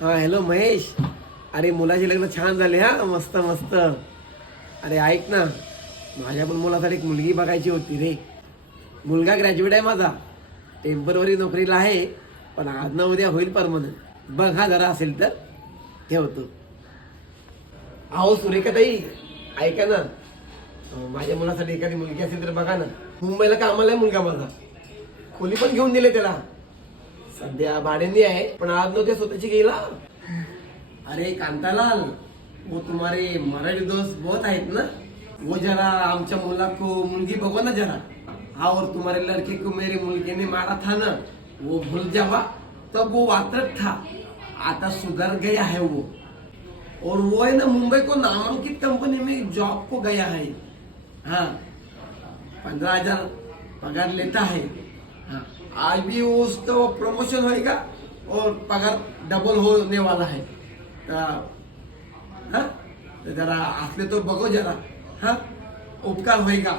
हा हॅलो महेश. अरे मुलाचे लग्न छान झाले हा? मस्त मस्त. अरे ऐक ना. माझ्या पण मुलासाठी एक मुलगी बघायची होती रे. मुलगा ग्रॅज्युएट आहे माझा. टेम्परवरी नोकरीला आहे पण आज ना उद्या होईल परमनंट बघ हा जरा असेल तर. ठेवतो अहो सुरेखाताई ऐका ना. माझ्या मुलासाठी एखादी मुलगी असेल तर बघा ना. मुंबईला कामाला आहे मुलगा माझा. खोली पण घेऊन दिले त्याला. सध्या भाड्याने आहे पण आज नव्हते स्वतःची गेला. अरे कांतालाल वो तुम्हारे मराठी दोस्त बहुत आहेत ना? वो जरा आमच्या मुला को मुलगी बघो ना जरा. हा और तुम्हारे लड़के को मेरे मुलगी ने मारा था ना? वो भूल जावा तब वो वात्रक था. आता सुधर गया है वो. और वो है ना मुंबई को नामांकित कंपनी में जॉब को गया है. हाँ पंद्रह हजार पगार लेता है. हाँ. आज भी उसका वो प्रमोशन होएगा और पगार डबल होने वाला है? हाँ जरा असले तो बगो जरा. हाँ? उपकार होएगा